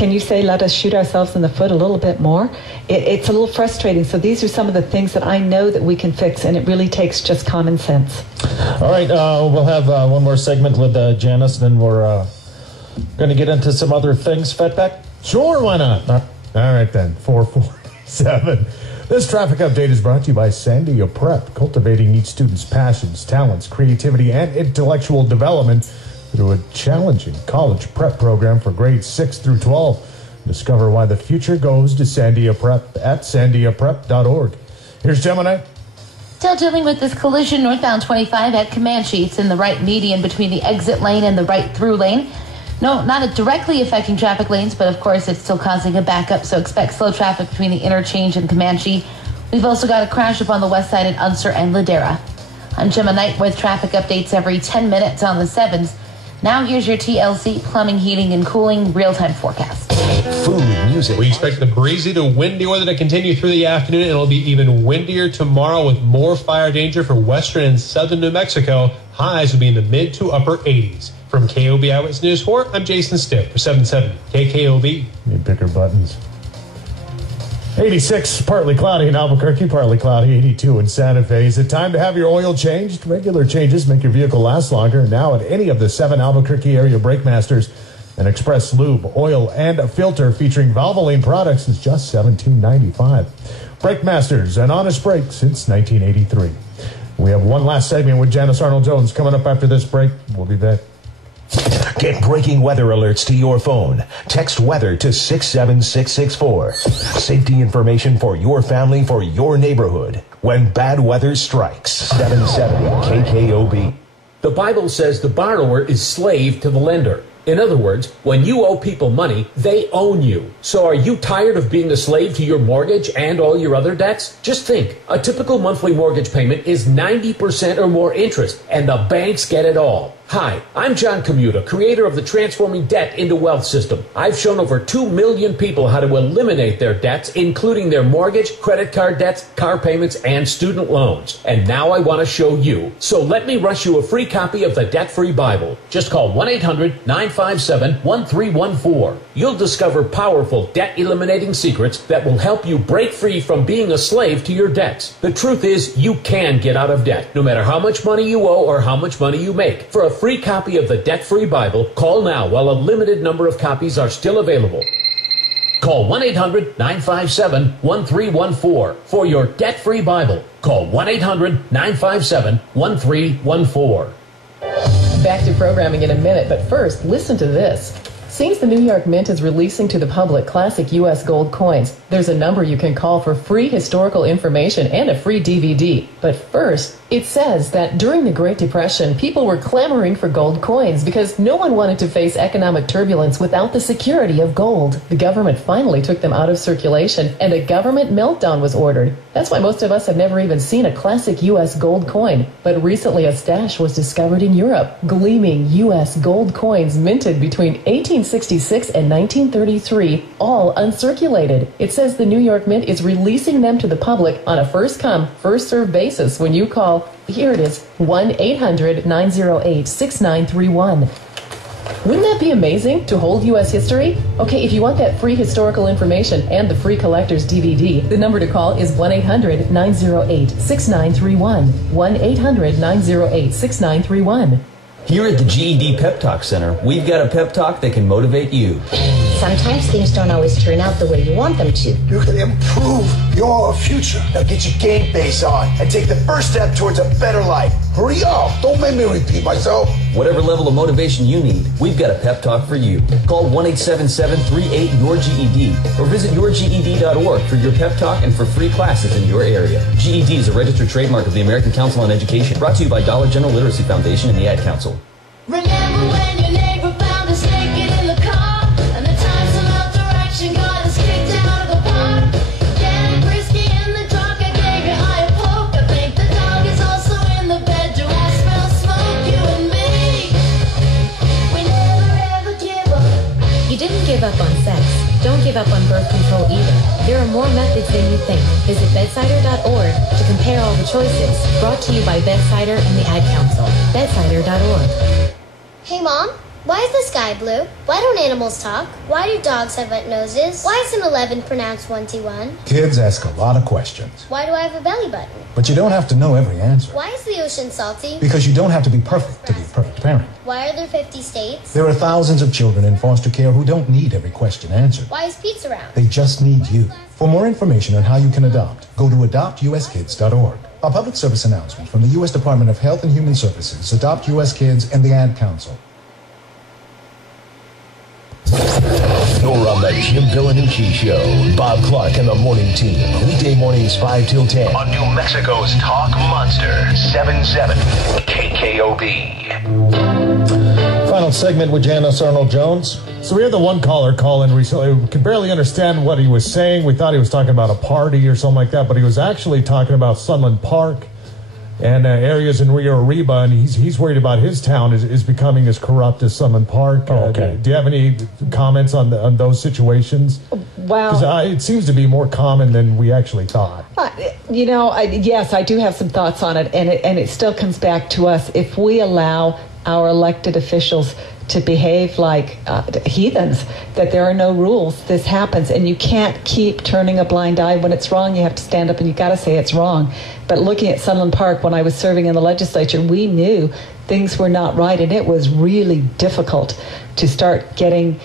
can you say, let us shoot ourselves in the foot a little bit more? It's a little frustrating. So these are some of the things that I know that we can fix, and it really takes just common sense. All right, we'll have one more segment with Janice, then we're going to get into some other things. Fetback? Sure, why not? All right then, 447. This traffic update is brought to you by Sandia Prep, cultivating each student's passions, talents, creativity, and intellectual development through a challenging college prep program for grades 6 through 12. Discover why the future goes to Sandia Prep at sandiaprep.org. Here's Gemini. Still dealing with this collision northbound 25 at Comanche. It's in the right median between the exit lane and the right through lane. No, not directly affecting traffic lanes, but of course it's still causing a backup, so expect slow traffic between the interchange and Comanche. We've also got a crash up on the west side at Unser and Ladera. I'm Gemma Knight with traffic updates every 10 minutes on the 7s. Now here's your TLC Plumbing, Heating, and Cooling real-time forecast. Food, music. We expect the breezy to windy weather to continue through the afternoon. It'll be even windier tomorrow with more fire danger for western and southern New Mexico. Highs will be in the mid to upper 80s. From KOB Eyewitness News 4, I'm Jason Stipp for 770 KKOB. Need bigger buttons. 86, partly cloudy in Albuquerque, partly cloudy, 82 in Santa Fe. Is it time to have your oil changed? Regular changes make your vehicle last longer. Now at any of the 7 Albuquerque area brake masters, an express lube, oil, and a filter featuring Valvoline products is just $17.95. Brake Masters, an honest brake since 1983. We have one last segment with Janice Arnold-Jones coming up after this break. We'll be back. Get breaking weather alerts to your phone. Text weather to 67664. Safety information for your family, for your neighborhood. When bad weather strikes. 770 KKOB. The Bible says the borrower is slave to the lender. In other words, when you owe people money, they own you. So are you tired of being a slave to your mortgage and all your other debts? Just think, a typical monthly mortgage payment is 90% or more interest, and the banks get it all. Hi, I'm John Commuta, creator of the Transforming Debt into Wealth system. I've shown over 2 million people how to eliminate their debts, including their mortgage, credit card debts, car payments, and student loans. And now I want to show you. So let me rush you a free copy of the Debt-Free Bible. Just call 1-800-957-1314. You'll discover powerful debt-eliminating secrets that will help you break free from being a slave to your debts. The truth is, you can get out of debt, no matter how much money you owe or how much money you make. For a free copy of the Debt-Free Bible, call now while a limited number of copies are still available. Call 1-800-957-1314 for your Debt-Free Bible. Call 1-800-957-1314. Back to programming in a minute, but first, listen to this. Seems the New York Mint is releasing to the public classic U.S. gold coins. There's a number you can call for free historical information and a free DVD. But first, it says that during the Great Depression, people were clamoring for gold coins because no one wanted to face economic turbulence without the security of gold. The government finally took them out of circulation, and a government meltdown was ordered. That's why most of us have never even seen a classic U.S. gold coin. But recently a stash was discovered in Europe. Gleaming U.S. gold coins minted between 1866 and 1933, all uncirculated. It says the New York Mint is releasing them to the public on a first-come, first-served basis when you call, here it is, 1-800-908-6931. Wouldn't that be amazing to hold U.S. history? Okay, if you want that free historical information and the free collector's DVD, the number to call is 1-800-908-6931. 1-800-908-6931. Here at the GED Pep Talk Center, we've got a pep talk that can motivate you. Sometimes things don't always turn out the way you want them to. You can improve your future. Now get your game face on and take the first step towards a better life. Hurry up. Don't make me repeat myself. Whatever level of motivation you need, we've got a pep talk for you. Call 1-877-38-YOUR-GED or visit yourged.org for your pep talk and for free classes in your area. GED is a registered trademark of the American Council on Education, brought to you by Dollar General Literacy Foundation and the Ad Council. Remember when your neighbor found us naked in the car, and the time some direction got us kicked out of the park? Getting frisky in the dark, I gave your eye a poke. I think the dog is also in the bedroom. I smell smoke, you and me. We never ever give up. You didn't give up on sex. Don't give up on birth control either. There are more methods than you think. Visit bedsider.org to compare all the choices. Brought to you by Bedsider and the Ad Council. Bedsider.org. Hey, Mom, Why is the sky blue? Why don't animals talk? Why do dogs have wet noses? Why is an 11 pronounced 21? Kids ask a lot of questions, Why do I have a belly button? but you don't have to know every answer. Why is the ocean salty? Because you don't have to be perfect to be a perfect parent. Why are there 50 states? There are thousands of children in foster care who don't need every question answered. Why is pizza round? They just need you. For more information on how you can adopt, go to adoptuskids.org. A public service announcement from the U.S. Department of Health and Human Services, Adopt U.S. Kids, and the Ad Council. You're on the Jim Vilanucci Show. Bob Clark and the Morning Team. Weekday mornings 5 till 10. On New Mexico's Talk Monster. 77 KKOB. Final segment with Janice Arnold-Jones. So we had the one caller call in recently. We could barely understand what he was saying. We thought he was talking about a party or something like that, but he was actually talking about Sunland Park and areas in Rio Arriba, and he's worried about his town is becoming as corrupt as Sunland Park. Okay. Do you have any comments on those situations? Wow. Because it seems to be more common than we actually thought. Yes, I do have some thoughts on it, and it still comes back to us. If we allow our elected officials to behave like heathens, that there are no rules, this happens, and you can't keep turning a blind eye. When it's wrong, you have to stand up and you got to say it's wrong. But looking at Sunland Park, when I was serving in the legislature, we knew things were not right, and it was really difficult to start getting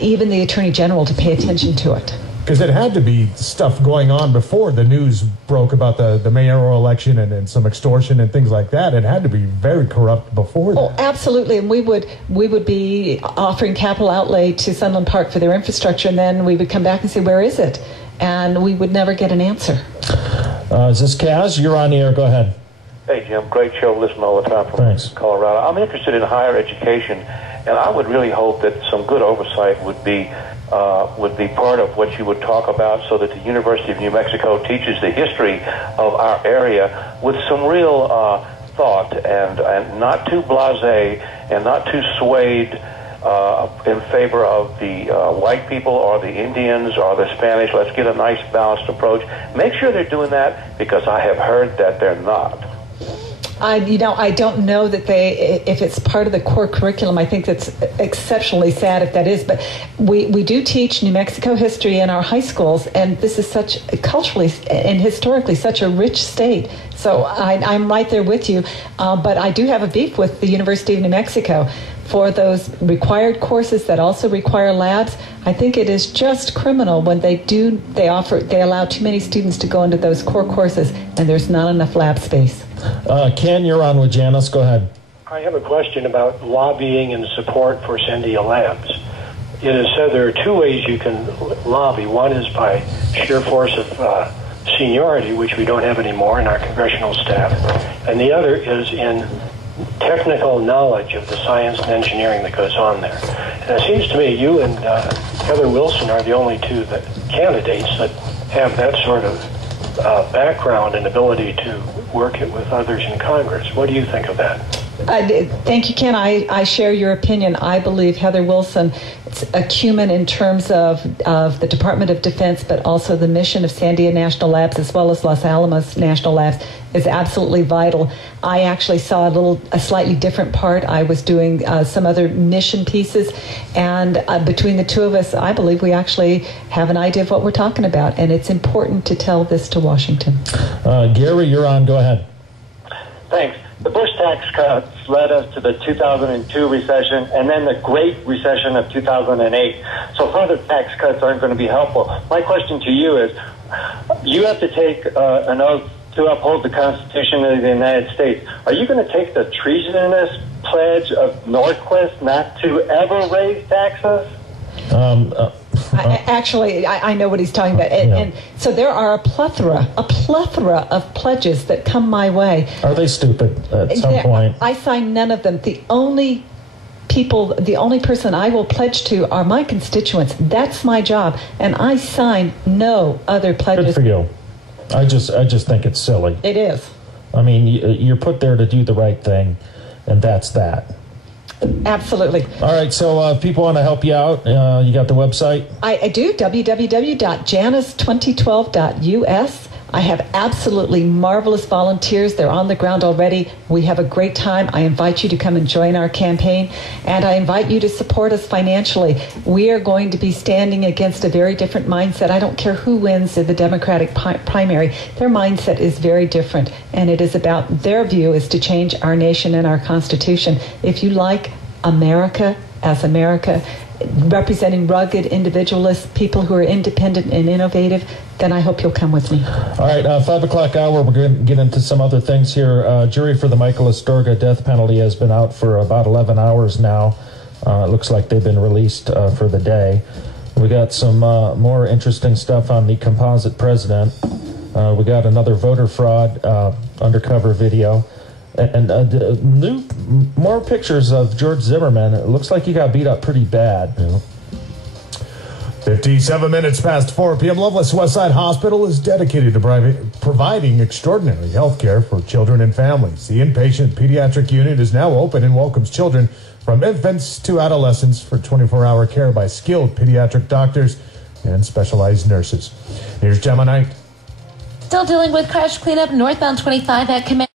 even the Attorney General to pay attention to it. Because it had to be stuff going on before the news broke about the mayoral election and some extortion and things like that. It had to be very corrupt before that. Oh, absolutely. And we would be offering capital outlay to Sunland Park for their infrastructure, and then we would come back and say, where is it? And we would never get an answer. Is this Kaz? You're on the air. Go ahead. Hey, Jim. Great show. Listen all the time from Colorado. I'm interested in higher education, and I would really hope that some good oversight would be part of what you would talk about, so that the University of New Mexico teaches the history of our area with some real thought, and not too blasé and not too swayed in favor of the white people or the Indians or the Spanish. Let's get a nice balanced approach. Make sure they're doing that, because I have heard that they're not. I don't know that if it's part of the core curriculum. I think that's exceptionally sad if that is. But we do teach New Mexico history in our high schools, and this is such culturally and historically such a rich state. So I'm right there with you. But I do have a beef with the University of New Mexico for those required courses that also require labs. I think it is just criminal when they allow too many students to go into those core courses and there's not enough lab space. Ken, you're on with Janice. Go ahead. I have a question about lobbying and support for Sandia Labs. It is said there are two ways you can lobby. One is by sheer force of seniority, which we don't have anymore in our congressional staff, and the other is in technical knowledge of the science and engineering that goes on there. And it seems to me you and Heather Wilson are the only two candidates that have that sort of background and ability to work it with others in Congress. What do you think of that? Thank you, Ken. I share your opinion. I believe Heather Wilson is acumen in terms of the Department of Defense, but also the mission of Sandia National Labs as well as Los Alamos National Labs is absolutely vital. I actually saw a slightly different part. I was doing some other mission pieces, and between the two of us, I believe we actually have an idea of what we're talking about, and it's important to tell this to Washington. Gary, you're on. Go ahead. Thanks. The Bush tax cuts led us to the 2002 recession and then the Great Recession of 2008. So further tax cuts aren't going to be helpful. My question to you is, you have to take an oath to uphold the Constitution of the United States. Are you going to take the treasonous pledge of Norquist not to ever raise taxes? Actually, I know what he's talking about. And so there are a plethora of pledges that come my way. Are they stupid at some point? I sign none of them. The only person I will pledge to are my constituents. That's my job. And I sign no other pledges. Good for you. I just think it's silly. It is. I mean, you're put there to do the right thing, and that's that. Absolutely. All right, so if people want to help you out, you got the website? I do, www.janice2012.us. I have absolutely marvelous volunteers. They're on the ground already. We have a great time. I invite you to come and join our campaign, and I invite you to support us financially. We are going to be standing against a very different mindset. I don't care who wins in the Democratic primary. Their mindset is very different, and it is about their view is to change our nation and our Constitution. If you like America as America, representing rugged individualists, people who are independent and innovative, then I hope you'll come with me. All right, 5 o'clock hour, we're going to get into some other things here. Jury for the Michael Astorga death penalty has been out for about 11 hours now. It looks like they've been released for the day. We got some more interesting stuff on the composite president. We got another voter fraud undercover video. And more pictures of George Zimmerman. It looks like he got beat up pretty bad. Yeah. 57 minutes past 4 p.m. Loveless Westside Hospital is dedicated to providing extraordinary health care for children and families. The inpatient pediatric unit is now open and welcomes children from infants to adolescents for 24-hour care by skilled pediatric doctors and specialized nurses. Here's Gemma Knight. Still dealing with crash cleanup northbound 25 at Command.